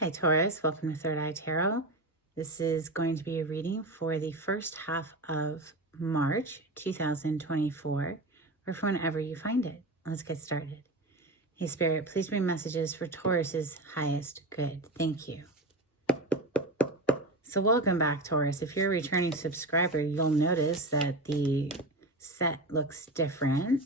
Hi Taurus, welcome to Third Eye Tarot. This is going to be a reading for the first half of March 2024, or for whenever you find it. Let's get started. Hey Spirit, please bring messages for Taurus's highest good. Thank you. So welcome back, Taurus. If you're a returning subscriber, you'll notice that the set looks different.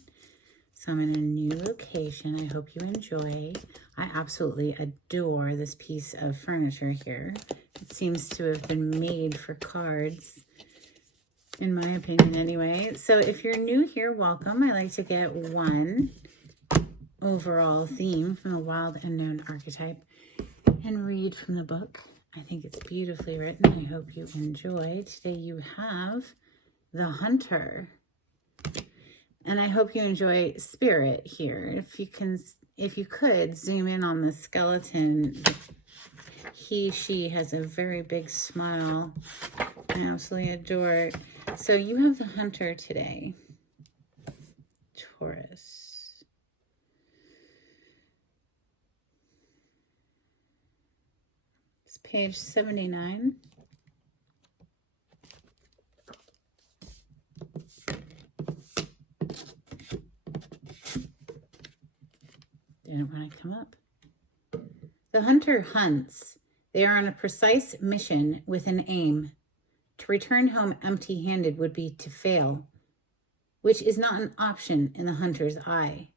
So I'm in a new location. I hope you enjoy. I absolutely adore this piece of furniture here. It seems to have been made for cards, in my opinion anyway. So if you're new here, welcome. I like to get one overall theme from the Wild Unknown archetype and read from the book. I think it's beautifully written. I hope you enjoy. Today you have the Hunter. And I hope you enjoy Spirit here. If you could zoom in on the skeleton. She has a very big smile. I absolutely adore it. So you have the Hunter today, Taurus. It's page 79. Didn't want to come up. The hunter hunts. They are on a precise mission with an aim. To return home empty-handed would be to fail, which is not an option in the hunter's eye.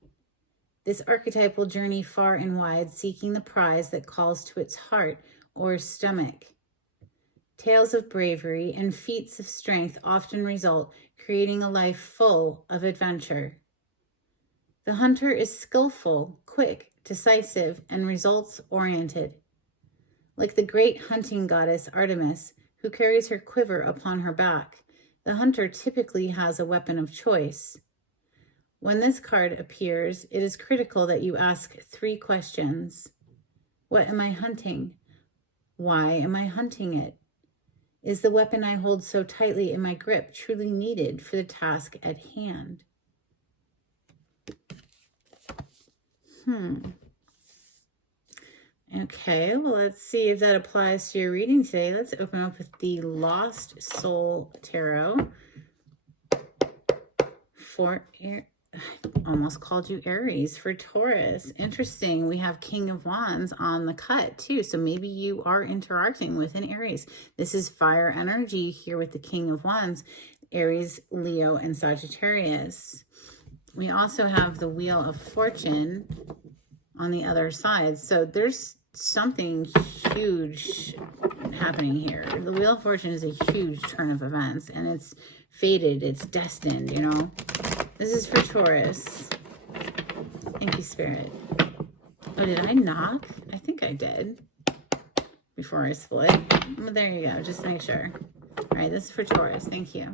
This archetype will journey far and wide, seeking the prize that calls to its heart or stomach. Tales of bravery and feats of strength often result, creating a life full of adventure. The hunter is skillful, quick, decisive, and results-oriented. Like the great hunting goddess Artemis, who carries her quiver upon her back, the hunter typically has a weapon of choice. When this card appears, it is critical that you ask 3 questions. What am I hunting? Why am I hunting it? Is the weapon I hold so tightly in my grip truly needed for the task at hand? Okay, well, let's see if that applies to your reading today. Let's open up with the Lost Soul Tarot for I almost called you Aries, for Taurus. Interesting. We have King of Wands on the cut too. So maybe you are interacting with an Aries. This is fire energy here with the King of Wands, Aries, Leo, and Sagittarius. We also have the Wheel of Fortune on the other side. So there's something huge happening here. The Wheel of Fortune is a huge turn of events, and it's fated, it's destined, you know. This is for Taurus. Thank you, Spirit. Oh, did I knock? I think I did before I split. Well, there you go, just make sure. All right, this is for Taurus. Thank you.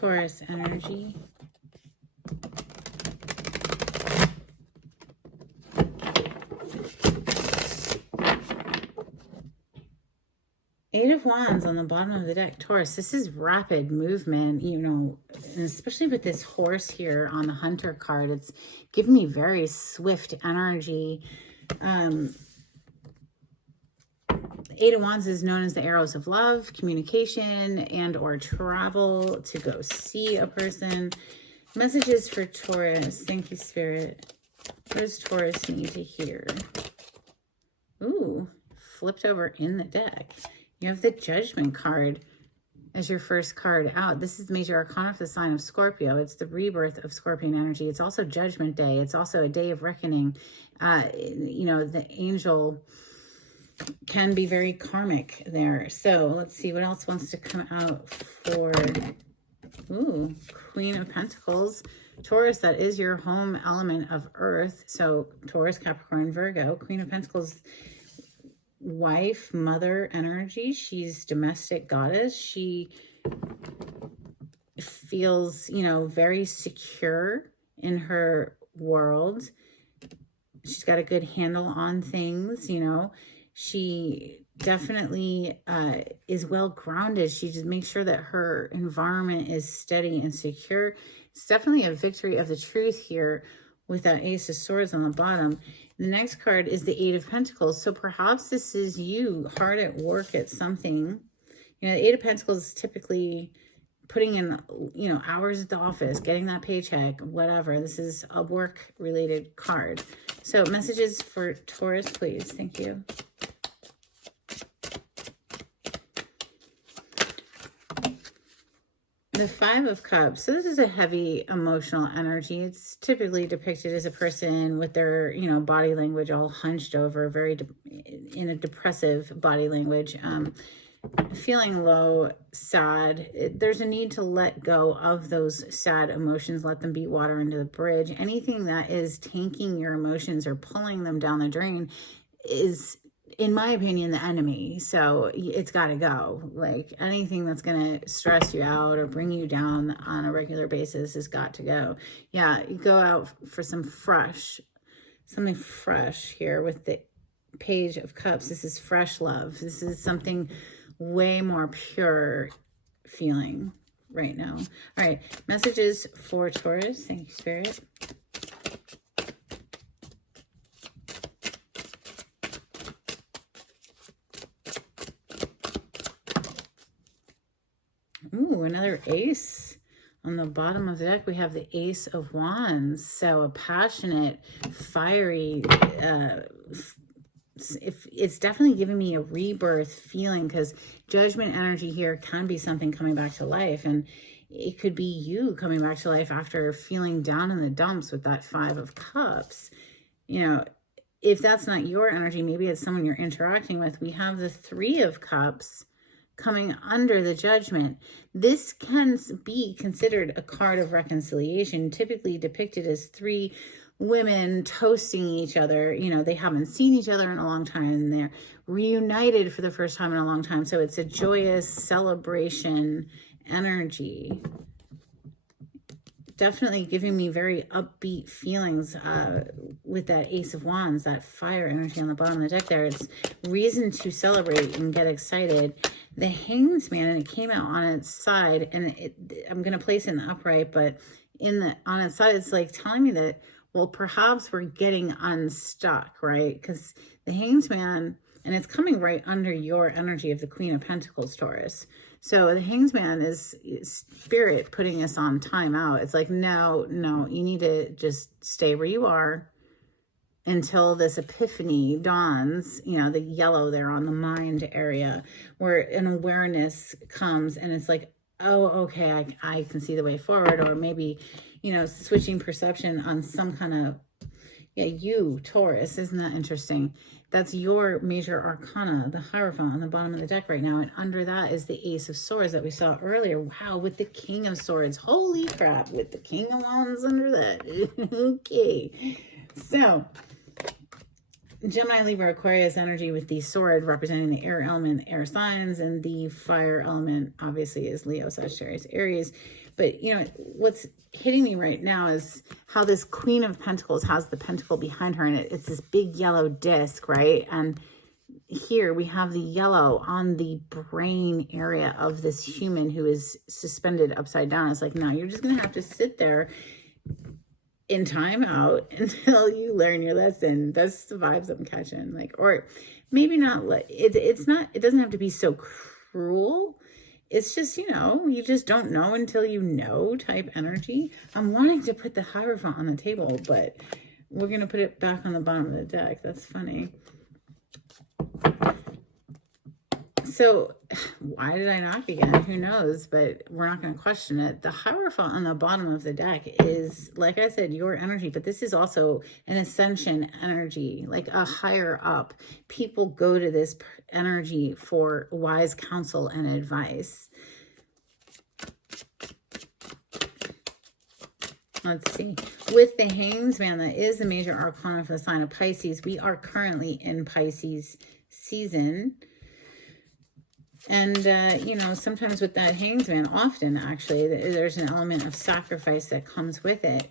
Taurus energy. Eight of Wands on the bottom of the deck. Taurus, this is rapid movement, you know, and especially with this horse here on the Hunter card. It's giving me very swift energy. Eight of Wands is known as the arrows of love, communication, and or travel, to go see a person. Messages for Taurus. Thank you, Spirit. What does Taurus need to hear? Ooh, flipped over in the deck. You have the Judgment card as your first card out. This is Major Arcana for the sign of Scorpio. It's the rebirth of Scorpion energy. It's also Judgment Day. It's also a day of reckoning. You know, the angel can be very karmic there. So let's see what else wants to come out for, ooh, Queen of Pentacles. Taurus, that is your home element of earth. So Taurus, Capricorn, Virgo. Queen of Pentacles, wife, mother energy. She's domestic goddess. She feels, you know, very secure in her world. She's got a good handle on things, you know. She definitely is well grounded. She just makes sure that her environment is steady and secure. It's definitely a victory of the truth here with that Ace of Swords on the bottom. The next card is the Eight of Pentacles. So perhaps this is you hard at work at something. You know, the Eight of Pentacles is typically putting in, you know, hours at the office, getting that paycheck, whatever. This is a work-related card. So messages for Taurus, please. Thank you. The Five of Cups. So this is a heavy emotional energy. It's typically depicted as a person with their, you know, body language all hunched over, very in a depressive body language. Feeling low, sad. There's a need to let go of those sad emotions, let them be water under the bridge. Anything that is tanking your emotions or pulling them down the drain is, in my opinion, the enemy. So it's got to go. Like anything that's going to stress you out or bring you down on a regular basis has got to go. Yeah, you go out for something fresh here with the Page of Cups. This is fresh love. This is something way more pure feeling right now. All right, messages for Taurus. Thank you, Spirit. Ooh, another ace. On the bottom of the deck, we have the Ace of Wands. So a passionate, fiery, it's definitely giving me a rebirth feeling, because Judgment energy here can be something coming back to life, and it could be you coming back to life after feeling down in the dumps with that Five of Cups. You know, if that's not your energy, maybe it's someone you're interacting with. We have the Three of Cups coming under the Judgment. This can be considered a card of reconciliation, typically depicted as three women toasting each other. You know, they haven't seen each other in a long time, and they're reunited for the first time in a long time. So it's a joyous celebration energy. Definitely giving me very upbeat feelings with that Ace of Wands, that fire energy on the bottom of the deck there. It's reason to celebrate and get excited. The Hanged Man, and it came out on its side, and I'm going to place it in the upright, but on its side, it's like telling me that, well, perhaps we're getting unstuck, right? Because the Hanged Man, and it's coming right under your energy of the Queen of Pentacles, Taurus. So the Hanged Man is Spirit putting us on timeout. It's like, no, you need to just stay where you are until this epiphany dawns, you know, the yellow there on the mind area, where an awareness comes, and it's like, oh, okay, I can see the way forward. Or maybe, you know, switching perception on some kind of, yeah, you, Taurus, isn't that interesting? That's your major arcana, the Hierophant on the bottom of the deck right now. And under that is the Ace of Swords that we saw earlier. Wow, with the King of Swords. Holy crap, with the King of Wands under that. Okay, so Gemini, Libra, Aquarius energy with the sword representing the air element, air signs, and the fire element obviously is Leo, Sagittarius, Aries. But, you know, what's hitting me right now is how this Queen of Pentacles has the pentacle behind her, and it's this big yellow disc, right? And here we have the yellow on the brain area of this human who is suspended upside down. It's like, no, you're just going to have to sit there in time out until you learn your lesson. That's the vibes I'm catching. Like, or maybe not, it's not, it doesn't have to be so cruel. It's just, you know, you just don't know until you know type energy. I'm wanting to put the Hierophant on the table, but we're going to put it back on the bottom of the deck. That's funny. So why did I knock again? Who knows? But we're not going to question it. The Hierophant on the bottom of the deck is, like I said, your energy. But this is also an ascension energy, like a higher up. People go to this energy for wise counsel and advice. Let's see. With the Hanged Man, that is the major arcana for the sign of Pisces. We are currently in Pisces season. And, you know, sometimes with that Hanged Man, often actually, there's an element of sacrifice that comes with it.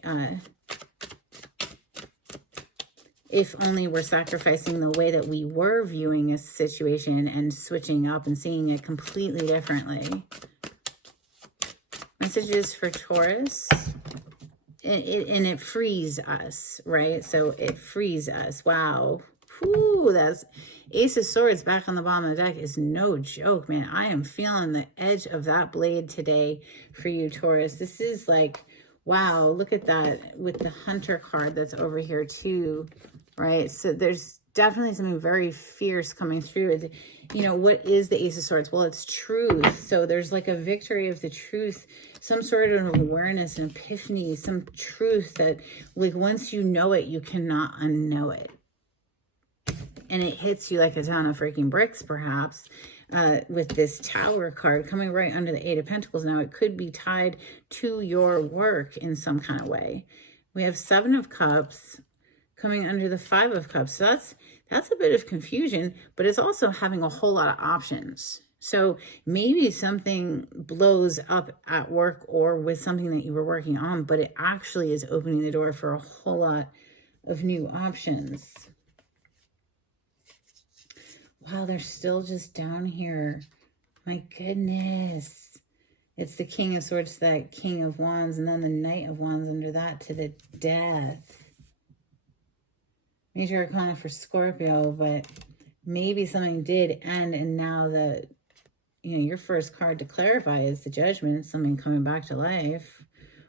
if only we're sacrificing the way that we were viewing a situation and switching up and seeing it completely differently. Messages for Taurus. And it frees us, right? So it frees us. Wow. Whew, that's Ace of Swords back on the bottom of the deck is no joke, man. I am feeling the edge of that blade today for you, Taurus. This is like, wow, look at that with the Hunter card that's over here too, right? So there's definitely something very fierce coming through. You know, what is the Ace of Swords? Well, it's truth. So there's like a victory of the truth, some sort of awareness and epiphany, some truth that like once you know it, you cannot unknow it. And it hits you like a ton of freaking bricks, perhaps, with this Tower card coming right under the Eight of Pentacles. Now, it could be tied to your work in some kind of way. We have Seven of Cups coming under the Five of Cups. So that's a bit of confusion, but it's also having a whole lot of options. So maybe something blows up at work or with something that you were working on, but it actually is opening the door for a whole lot of new options. Wow, they're still just down here. My goodness. It's the King of Swords to that King of Wands, and then the Knight of Wands under that to the Death. Major Arcana for Scorpio, but maybe something did end, and now your first card to clarify is the Judgment, something coming back to life,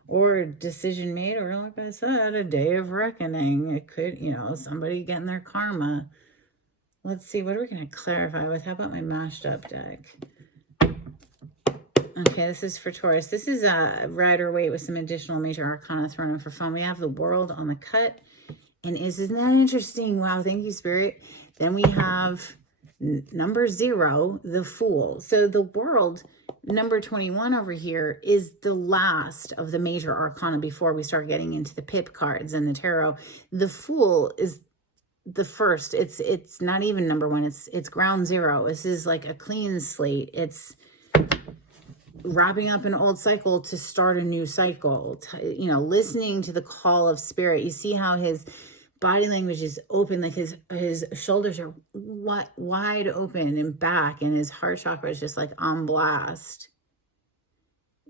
or decision made, or like I said, a day of reckoning. It could, somebody getting their karma. Let's see, what are we going to clarify with? How about my mashed up deck? Okay, this is for Taurus. This is a Rider Waite with some additional Major Arcana thrown in for fun. We have the World on the cut. And isn't that interesting? Wow, thank you, Spirit. Then we have number 0, the Fool. So the World, number 21 over here, is the last of the Major Arcana before we start getting into the pip cards and the tarot. The Fool is the first. It's not even number 1. It's ground 0. This is like a clean slate. It's wrapping up an old cycle to start a new cycle. Listening to the call of Spirit. You see how his body language is open, like his shoulders are wide open and back, and his heart chakra is just like on blast.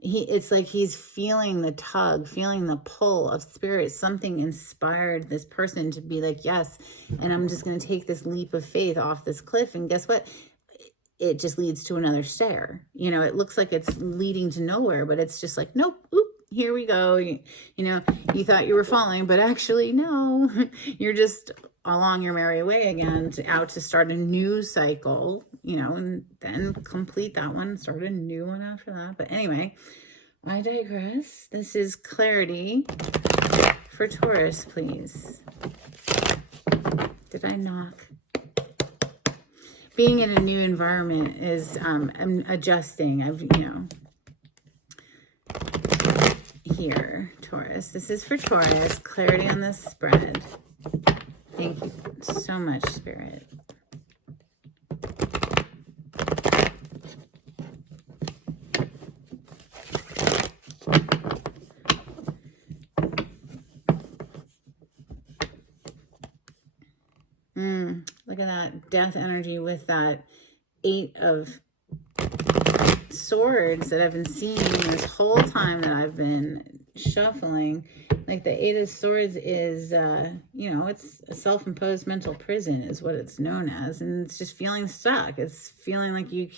It's like he's feeling the tug, feeling the pull of Spirit. Something inspired this person to be like, yes, and I'm just going to take this leap of faith off this cliff. And guess what? It just leads to another stair. It looks like it's leading to nowhere, but it's just like, nope, oop, here we go. You thought you were falling, but actually, no. You're just along your merry way again, out to start a new cycle, and then complete that one, start a new one after that. But anyway, I digress. This is clarity for Taurus, please. Did I knock? Being in a new environment is I'm adjusting. Here, Taurus. This is for Taurus. Clarity on this spread. Thank you so much, Spirit. Look at that death energy with that 8 of Swords that I've been seeing this whole time that I've been shuffling. Like the 8 of Swords is, it's a self-imposed mental prison is what it's known as. And it's just feeling stuck. It's feeling like you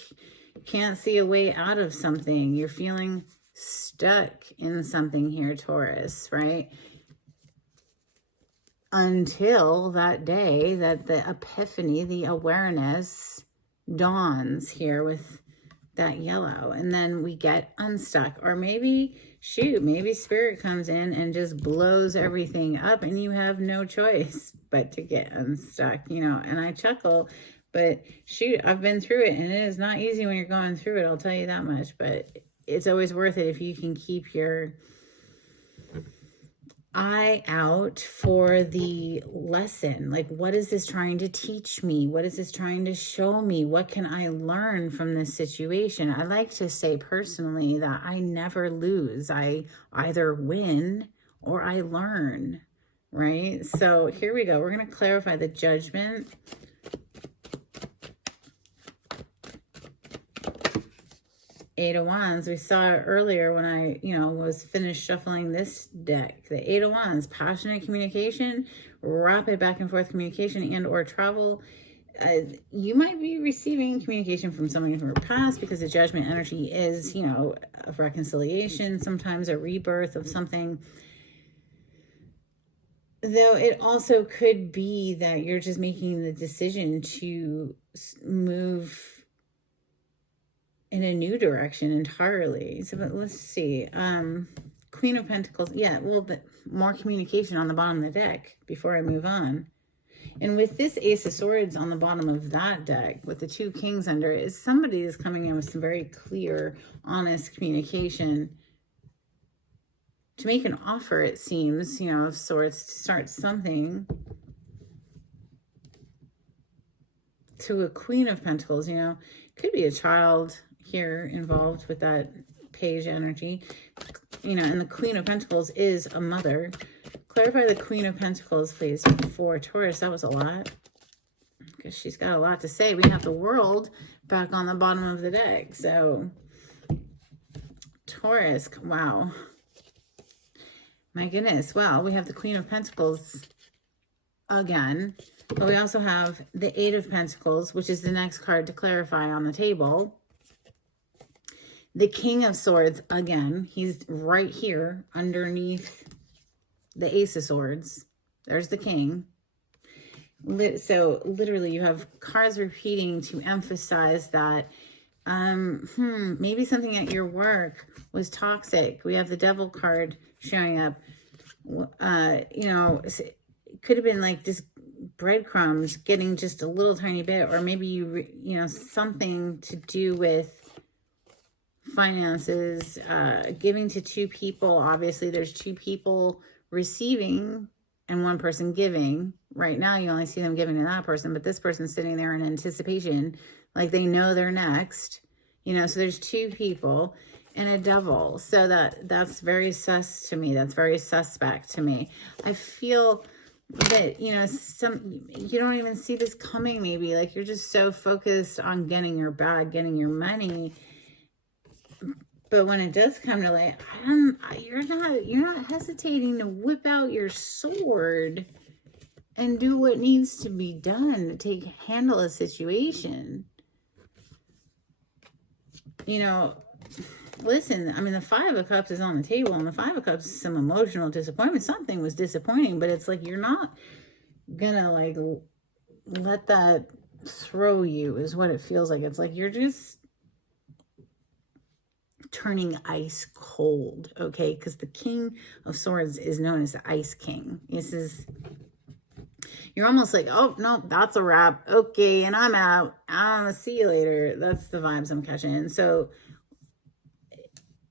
can't see a way out of something. You're feeling stuck in something here, Taurus, right? Until that day that the epiphany, the awareness dawns here with that yellow, and then we get unstuck. Or maybe Spirit comes in and just blows everything up and you have no choice but to get unstuck, and I chuckle, but I've been through it, and it is not easy when you're going through it, I'll tell you that much. But it's always worth it if you can keep your eye out for the lesson. Like, what is this trying to teach me? What is this trying to show me? What can I learn from this situation? I like to say personally that I never lose. I either win or I learn, right? So here we go. We're going to clarify the Judgment. Eight of Wands. We saw it earlier when I, was finished shuffling this deck. The Eight of Wands, passionate communication, rapid back and forth communication and or travel. You might be receiving communication from somebody from your past because the Judgment energy is, a reconciliation, sometimes a rebirth of something. Though it also could be that you're just making the decision to move in a new direction entirely. So, but let's see. Queen of Pentacles. Yeah, well, more communication on the bottom of the deck before I move on. And with this Ace of Swords on the bottom of that deck, with the two kings under it, is somebody is coming in with some very clear, honest communication to make an offer, it seems, of sorts, to start something. To a Queen of Pentacles, could be a child here involved with that Page energy, and the Queen of Pentacles is a mother. Clarify the Queen of Pentacles, please, for Taurus. That was a lot, because she's got a lot to say. We have the World back on the bottom of the deck. So, Taurus, wow. My goodness. Well, we have the Queen of Pentacles again, but we also have the Eight of Pentacles, which is the next card to clarify on the table. The King of Swords, again, he's right here underneath the Ace of Swords. There's the King. So literally you have cards repeating to emphasize that maybe something at your work was toxic. We have the Devil card showing up. It could have been like just breadcrumbs, getting just a little tiny bit, or maybe something to do with finances, giving to two people. Obviously there's two people receiving and one person giving. Right now you only see them giving to that person, but this person's sitting there in anticipation, like they know they're next, so there's two people and a Devil. So that's very sus to me. That's very suspect to me. I feel that, you don't even see this coming. Maybe like you're just so focused on getting your bag, getting your money. But when it does come to light, you're not hesitating to whip out your sword and do what needs to be done to handle a situation. Listen, I mean, the Five of Cups is on the table, and the Five of Cups is some emotional disappointment. Something was disappointing, but it's like you're not gonna like let that throw you, is what it feels like. It's like you're just turning ice cold, okay? Because the King of Swords is known as the Ice King. You're almost like, oh, no, that's a wrap. Okay, and I'm out. I'll see you later. That's the vibes I'm catching. So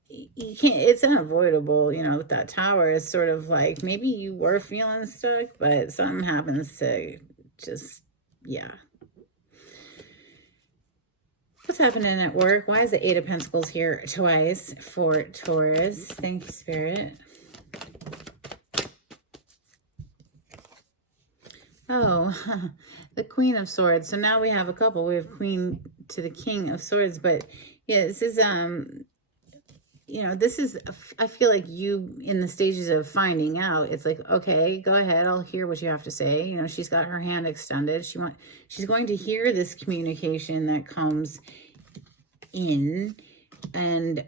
you can't, it's unavoidable, with that Tower. It's sort of like maybe you were feeling stuck, but something happens to just, yeah. What's happening at work? Why is the Eight of Pentacles here twice for Taurus? Thank you, Spirit. Oh, the Queen of Swords. So now we have a couple. We have Queen to the King of Swords. But yeah, this is, this is, I feel like you in the stages of finding out. It's like, okay, go ahead. I'll hear what you have to say. She's got her hand extended. She's going to hear this communication that comes in and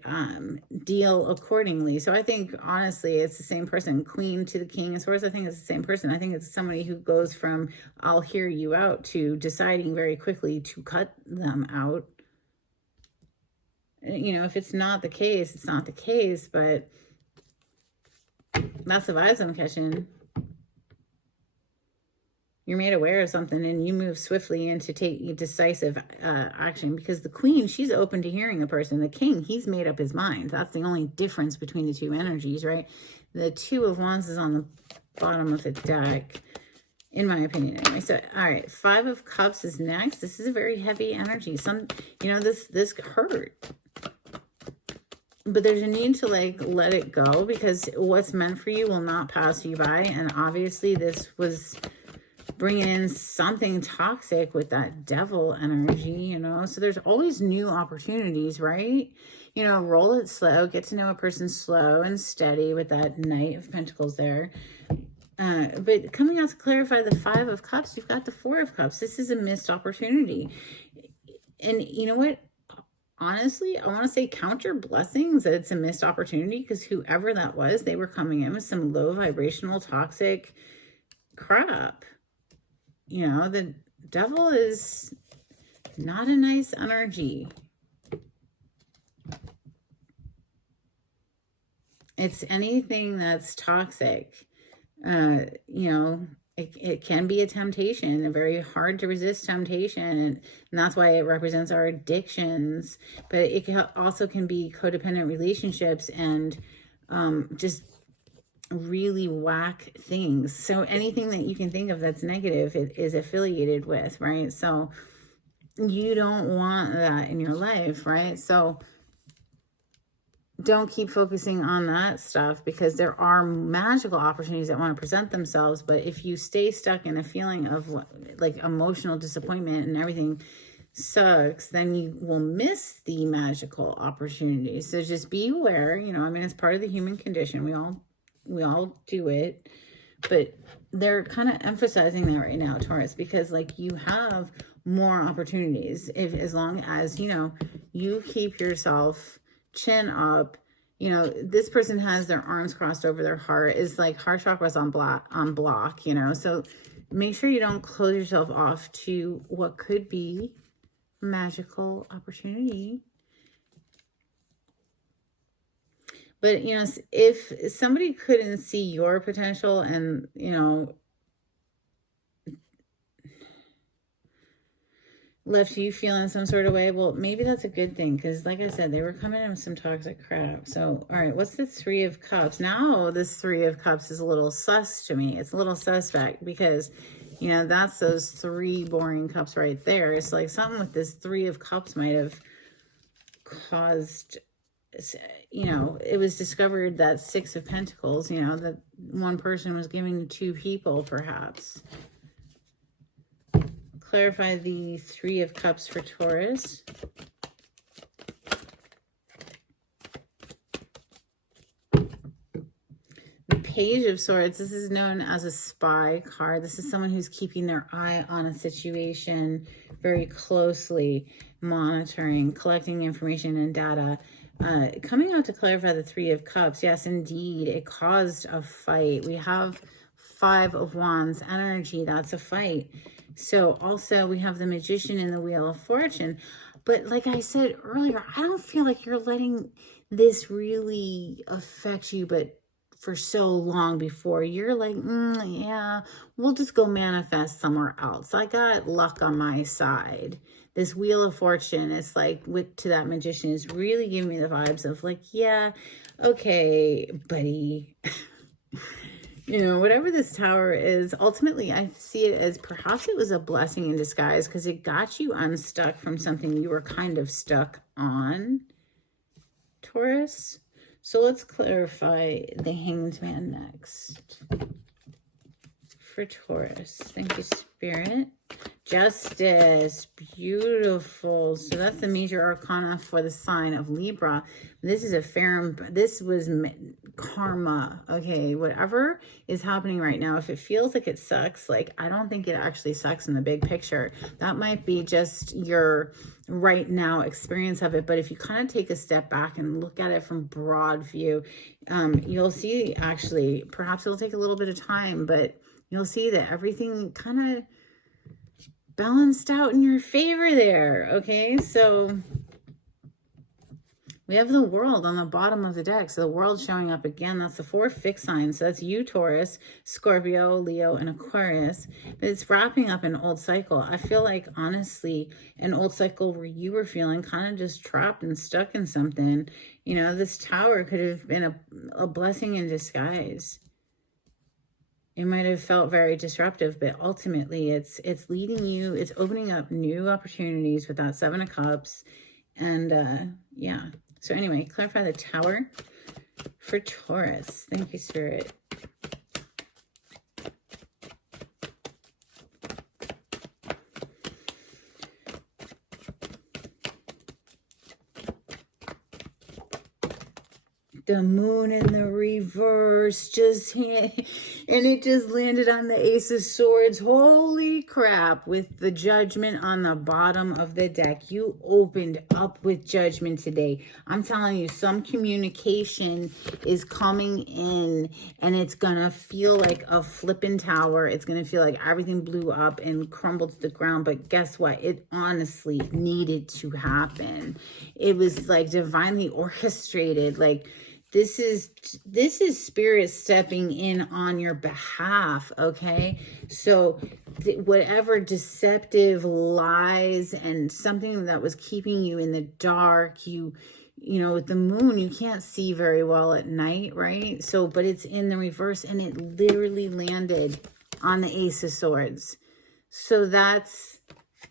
deal accordingly. So I think, honestly, it's the same person. Queen to the King of Swords, I think it's the same person. I think it's somebody who goes from, I'll hear you out, to deciding very quickly to cut them out. If it's not the case, it's not the case, but that's the vibes I'm catching. You're made aware of something and you move swiftly in to take decisive action, because the Queen, she's open to hearing the person. The King, he's made up his mind. That's the only difference between the two energies, right? The Two of Wands is on the bottom of the deck, in my opinion anyway. So, all right, Five of Cups is next. This is a very heavy energy. This hurt. but there's a need to like let it go, because what's meant for you will not pass you by. And obviously this was bringing in something toxic with that devil energy, you know. So there's always new opportunities, right? You know, roll it slow, get to know a person slow and steady with that Knight of Pentacles there. But coming out to clarify the Five of Cups, you've got the Four of Cups. This is a missed opportunity. And you know what? Honestly, I want to say count your blessings that it's a missed opportunity, because whoever that was, they were coming in with some low vibrational toxic crap. You know, the devil is not a nice energy. It's anything that's toxic. You know, it can be a temptation, a very hard to resist temptation. And that's why it represents our addictions. But it also can be codependent relationships and just really whack things. So anything that you can think of that's negative, it is affiliated with, right? So you don't want that in your life, right? So don't keep focusing on that stuff, because there are magical opportunities that want to present themselves. But if you stay stuck in a feeling of like emotional disappointment and everything sucks, then you will miss the magical opportunities. So just be aware, you know, I mean, it's part of the human condition. We all do it, but they're kind of emphasizing that right now, Taurus, because like you have more opportunities as long as, you know, you keep yourself chin up. You know, this person has their arms crossed over their heart, is like heart chakras on block, you know, so make sure you don't close yourself off to what could be magical opportunity. But, you know, if somebody couldn't see your potential and, you know, left you feeling some sort of way, well, maybe that's a good thing, because like I said, they were coming in with some toxic crap. So, all right, what's the Three of Cups? Now, this Three of Cups is a little sus to me. It's a little suspect, because, you know, that's those three boring cups right there. It's like something with this Three of Cups might have caused, you know, it was discovered that Six of Pentacles, you know, that one person was giving to two people, perhaps. Clarify the Three of Cups for Taurus. The Page of Swords. This is known as a spy card. This is someone who's keeping their eye on a situation very closely, monitoring, collecting information and data. Coming out to clarify the Three of Cups. Yes, indeed, it caused a fight. We have Five of Wands energy. That's a fight. So also we have the Magician and the Wheel of Fortune. But like I said earlier, I don't feel like you're letting this really affect you, but for so long before you're like, yeah, we'll just go manifest somewhere else. I got luck on my side. This Wheel of Fortune is like, to that Magician, is really giving me the vibes of like, yeah, okay, buddy. You know, whatever this Tower is, ultimately, I see it as perhaps it was a blessing in disguise, because it got you unstuck from something you were kind of stuck on, Taurus. So let's clarify the Hanged Man next. For Taurus. Thank you, Spirit. Justice. Beautiful. So that's the major arcana for the sign of Libra. This is this was karma. Okay, whatever is happening right now, if it feels like it sucks, like, I don't think it actually sucks in the big picture. That might be just your right now experience of it. But if you kind of take a step back and look at it from broad view, you'll see, actually, perhaps it'll take a little bit of time, but you'll see that everything kind of balanced out in your favor there, okay? So we have the World on the bottom of the deck. So the World showing up again. That's the 4 fixed signs. So that's you, Taurus, Scorpio, Leo, and Aquarius. But it's wrapping up an old cycle. I feel like, honestly, an old cycle where you were feeling kind of just trapped and stuck in something. You know, this Tower could have been a blessing in disguise. It might have felt very disruptive, but ultimately it's leading you, it's opening up new opportunities with that 7 of Cups. And yeah, So anyway, clarify the Tower for Taurus. Thank you, Spirit. The Moon in the reverse and it just landed on the Ace of Swords. Holy crap, with the Judgment on the bottom of the deck. You opened up with Judgment today. I'm telling you, some communication is coming in and it's gonna feel like a flipping tower. It's gonna feel like everything blew up and crumbled to the ground, but guess what? It honestly needed to happen. It was like divinely orchestrated. Like, this is Spirit stepping in on your behalf, okay? So whatever deceptive lies and something that was keeping you in the dark, you know, with the Moon, you can't see very well at night, right? So, but it's in the reverse and it literally landed on the Ace of Swords. So that's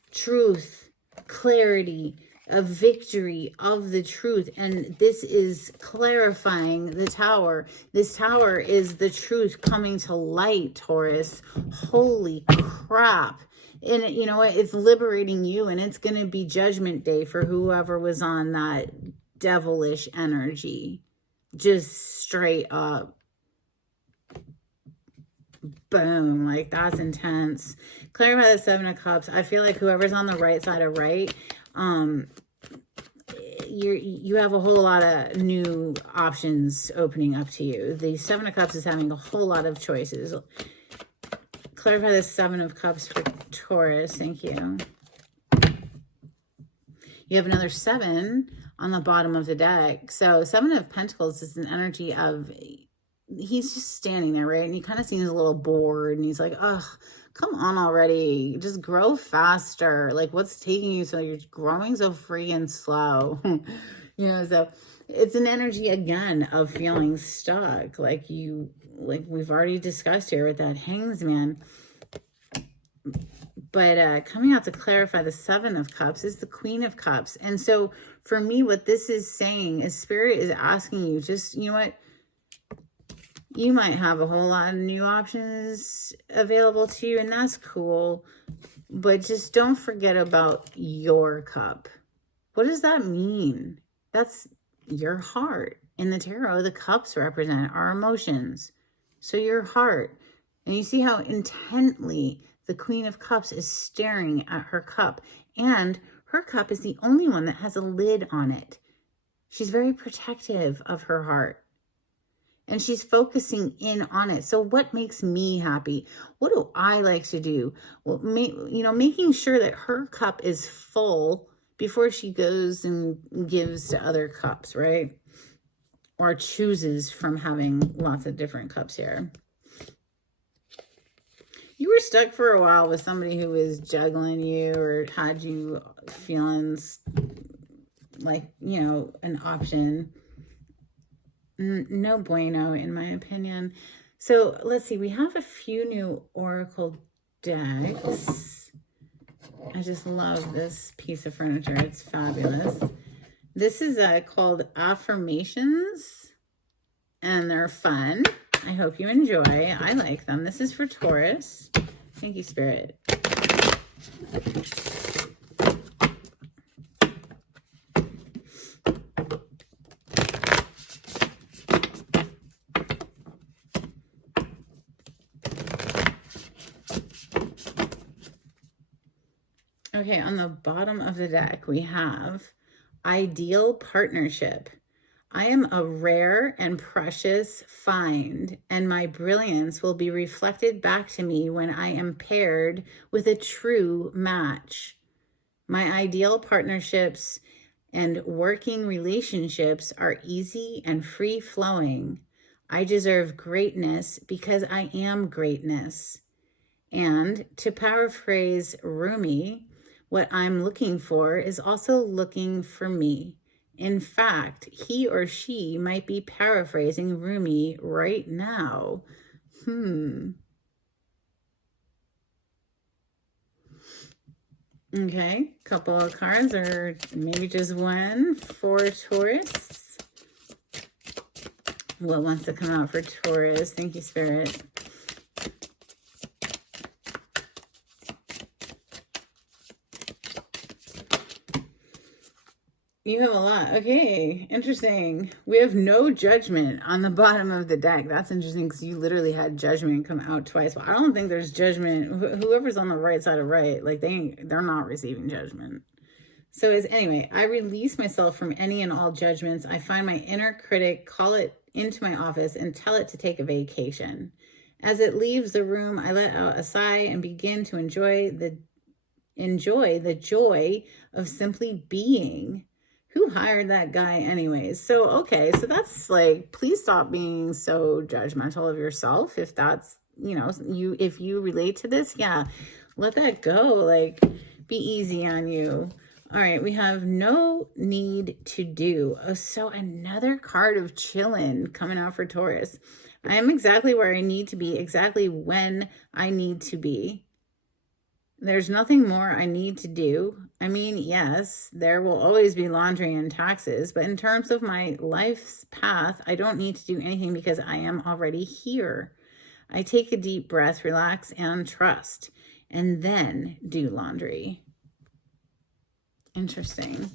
truth, clarity, a victory of the truth. And this is clarifying the Tower. This Tower is the truth coming to light, Taurus. Holy crap. And you know what? It's liberating you, and it's going to be Judgment Day for whoever was on that devilish energy. Just straight up. Boom. Like, that's intense. Clarify the Seven of Cups. I feel like whoever's on the right side of right, you have a whole lot of new options opening up to you. The Seven of Cups is having a whole lot of choices. Clarify the Seven of Cups for Taurus. Thank you. You have another 7 on the bottom of the deck. So 7 of Pentacles is an energy of, he's just standing there, right? And he kind of seems a little bored, and he's like, ugh, come on already. Just grow faster. Like, what's taking you so you're growing so freaking slow? You know, so it's an energy, again, of feeling stuck. Like we've already discussed here with that Hangman. But coming out to clarify the Seven of Cups is the Queen of Cups. And so for me, what this is saying is Spirit is asking you, just, you know what? You might have a whole lot of new options available to you, and that's cool. But just don't forget about your cup. What does that mean? That's your heart. In the tarot, the cups represent our emotions. So your heart. And you see how intently the Queen of Cups is staring at her cup. And her cup is the only one that has a lid on it. She's very protective of her heart. And she's focusing in on it. So what makes me happy? What do I like to do? Well, making sure that her cup is full before she goes and gives to other cups, right? Or chooses from having lots of different cups here. You were stuck for a while with somebody who was juggling you or had you feelings like, you know, an option. No bueno, in my opinion. So let's see. We have a few new Oracle decks. I just love this piece of furniture. It's fabulous. This is called Affirmations, and they're fun. I hope you enjoy. I like them. This is for Taurus. Thank you, Spirit. Okay, on the bottom of the deck, we have Ideal Partnership. I am a rare and precious find, and my brilliance will be reflected back to me when I am paired with a true match. My ideal partnerships and working relationships are easy and free-flowing. I deserve greatness because I am greatness. And to paraphrase Rumi, what I'm looking for is also looking for me. In fact, he or she might be paraphrasing Rumi right now. Okay, couple of cards, or maybe just one for Taurus. What wants to come out for Taurus? Thank you, Spirit. You have a lot. Okay, interesting. We have no judgment on the bottom of the deck. That's interesting because you literally had judgment come out twice. Well, I don't think there's judgment. Whoever's on the right side of right, like they're not receiving judgment. So anyway, I release myself from any and all judgments. I find my inner critic, call it into my office, and tell it to take a vacation. As it leaves the room, I let out a sigh and begin to enjoy the joy of simply being. Who hired that guy anyways? So, okay, so that's like, please stop being so judgmental of yourself. If that's, if you relate to this, yeah, let that go. Like, be easy on you. All right, we have no need to do. Oh, so another card of chillin' coming out for Taurus. I am exactly where I need to be, exactly when I need to be. There's nothing more I need to do. I mean, yes, there will always be laundry and taxes, but in terms of my life's path, I don't need to do anything because I am already here. I take a deep breath, relax, and trust, and then do laundry. Interesting.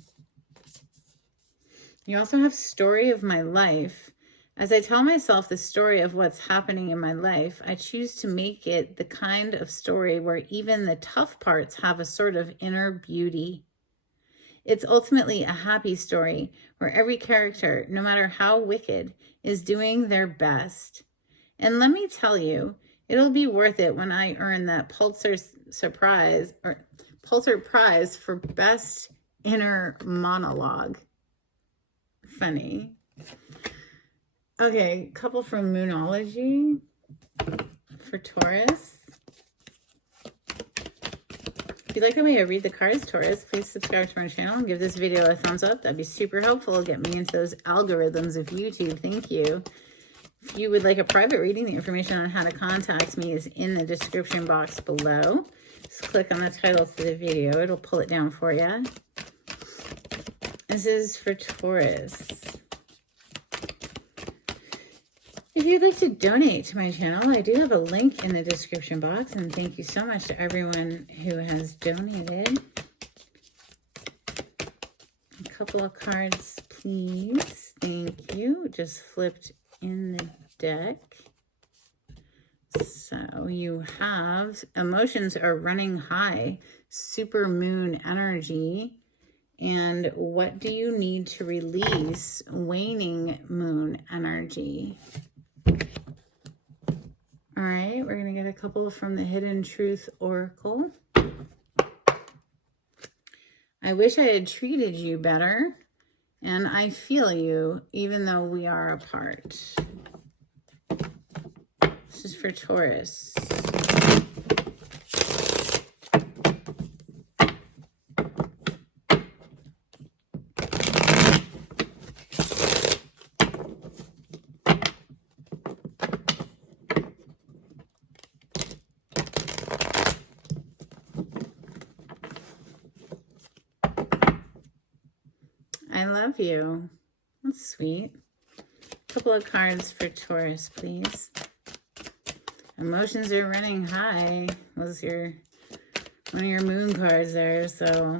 You also have story of my life. As I tell myself the story of what's happening in my life, I choose to make it the kind of story where even the tough parts have a sort of inner beauty. It's ultimately a happy story where every character, no matter how wicked, is doing their best. And let me tell you, it'll be worth it when I earn that Pulitzer Prize for Best Inner Monologue. Funny. Okay, couple from Moonology for Taurus. If you like the way I read the cards, Taurus, please subscribe to my channel and give this video a thumbs up. That'd be super helpful. Get me into those algorithms of YouTube. Thank you. If you would like a private reading, the information on how to contact me is in the description box below. Just click on the title to the video. It'll pull it down for you. This is for Taurus. If you'd like to donate to my channel, I do have a link in the description box, and thank you so much to everyone who has donated. A couple of cards, please. Thank you. Just flipped in the deck. So you have emotions are running high, super moon energy. And what do you need to release? Waning moon energy. All right, we're going to get a couple from the Hidden Truth Oracle. I wish I had treated you better, and I feel you even though we are apart. This is for Taurus. I love you. That's sweet. A couple of cards for Taurus, please. Emotions are running high was one of your moon cards there, so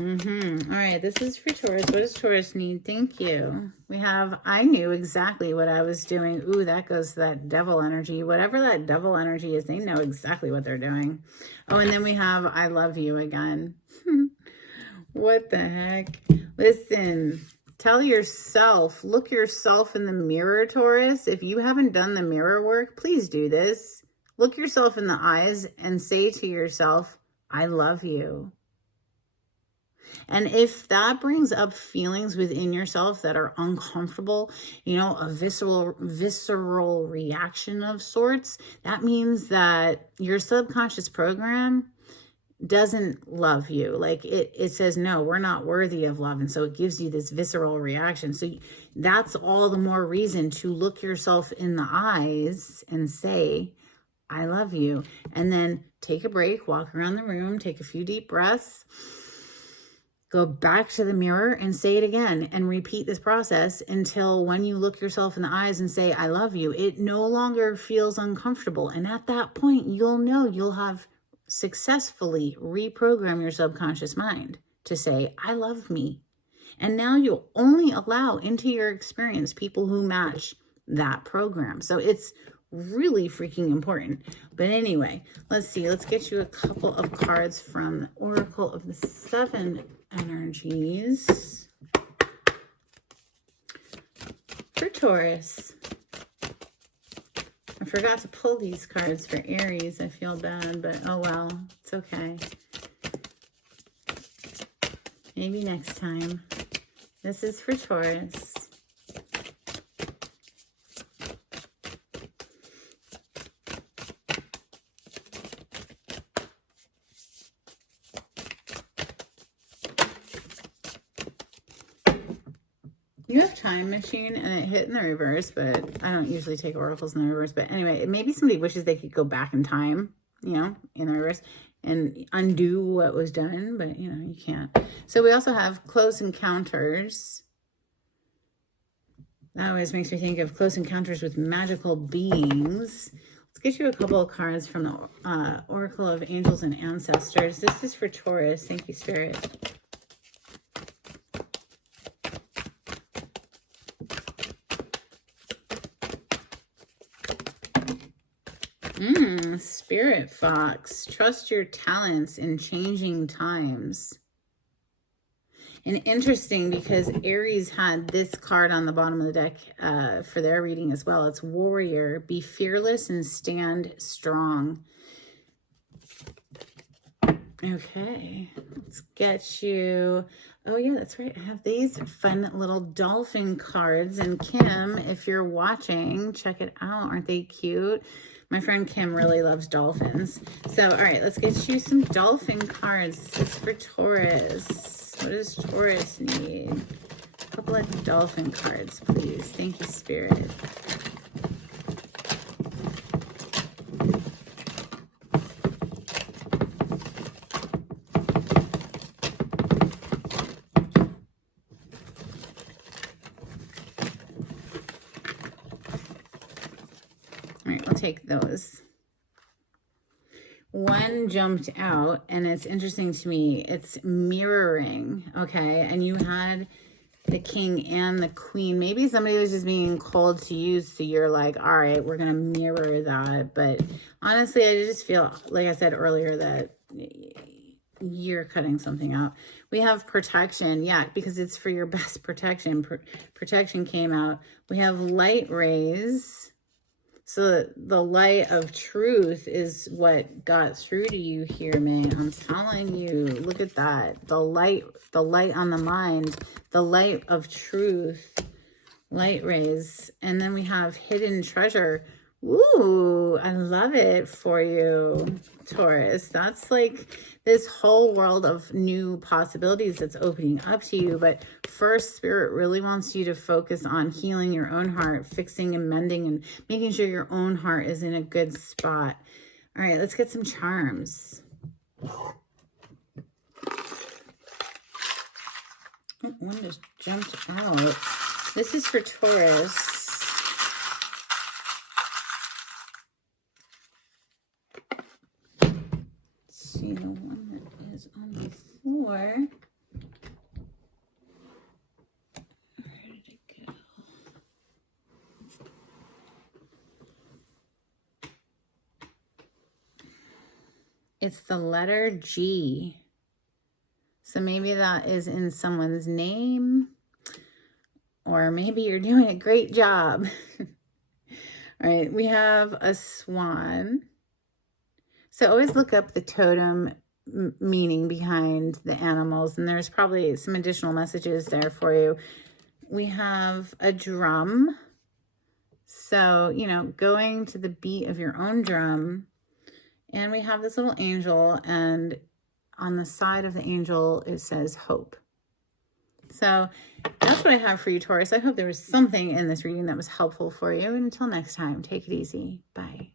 all right, this is for Taurus. What does Taurus need? Thank you. We have, I knew exactly what I was doing. Ooh, that goes to that devil energy. Whatever that devil energy is, they know exactly what they're doing. Oh, and then we have, I love you again. What the heck? Listen, tell yourself, look yourself in the mirror, Taurus. If you haven't done the mirror work, please do this. Look yourself in the eyes and say to yourself, I love you. And if that brings up feelings within yourself that are uncomfortable, a visceral reaction of sorts, that means that your subconscious program doesn't love you. Like it says, no, we're not worthy of love. And so it gives you this visceral reaction. So that's all the more reason to look yourself in the eyes and say, I love you. And then take a break, walk around the room, take a few deep breaths, go back to the mirror and say it again, and repeat this process until when you look yourself in the eyes and say, I love you, it no longer feels uncomfortable. And at that point, you'll know you'll have successfully reprogrammed your subconscious mind to say, I love me. And now you'll only allow into your experience people who match that program. So it's really freaking important. But anyway, let's see. Let's get you a couple of cards from the Oracle of the Seven Energies for Taurus. I forgot to pull these cards for Aries. I feel bad, but oh well. It's okay. Maybe next time. This is for Taurus. You have Time Machine, and it hit in the reverse, but I don't usually take oracles in the reverse. But anyway, maybe somebody wishes they could go back in time, you know, in the reverse and undo what was done, but, you know, you can't. So we also have Close Encounters. That always makes me think of Close Encounters with Magical Beings. Let's get you a couple of cards from the Oracle of Angels and Ancestors. This is for Taurus. Thank you, Spirit. Spirit Fox, trust your talents in changing times. And interesting, because Aries had this card on the bottom of the deck for their reading as well. It's Warrior, be fearless and stand strong. Okay, let's get you... Oh yeah, that's right. I have these fun little dolphin cards. And Kim, if you're watching, check it out. Aren't they cute? My friend Kim really loves dolphins. So, all right, let's get you some dolphin cards. This is for Taurus. What does Taurus need? A couple of dolphin cards, please. Thank you, Spirit. All right, we'll take those. One jumped out, and it's interesting to me. It's mirroring, okay? And you had the king and the queen. Maybe somebody was just being cold to you, so you're like, all right, we're going to mirror that. But honestly, I just feel, like I said earlier, that you're cutting something out. We have protection, yeah, because it's for your best protection. Protection came out. We have light rays. So the light of truth is what got through to you here, man. I'm telling you, look at that. The light on the mind, the light of truth, light rays. And then we have hidden treasure. Ooh, I love it for you, Taurus. That's like this whole world of new possibilities that's opening up to you. But first, Spirit really wants you to focus on healing your own heart, fixing and mending, and making sure your own heart is in a good spot. All right, let's get some charms. Oh, one just jumped out. This is for Taurus. See the one that is on the floor. Where did it go? It's the letter G. So maybe that is in someone's name, or maybe you're doing a great job. All right, we have a swan. So always look up the totem meaning behind the animals, and there's probably some additional messages there for you. We have a drum. So, you know, going to the beat of your own drum. And we have this little angel, and on the side of the angel, it says hope. So that's what I have for you, Taurus. I hope there was something in this reading that was helpful for you. And until next time, take it easy. Bye.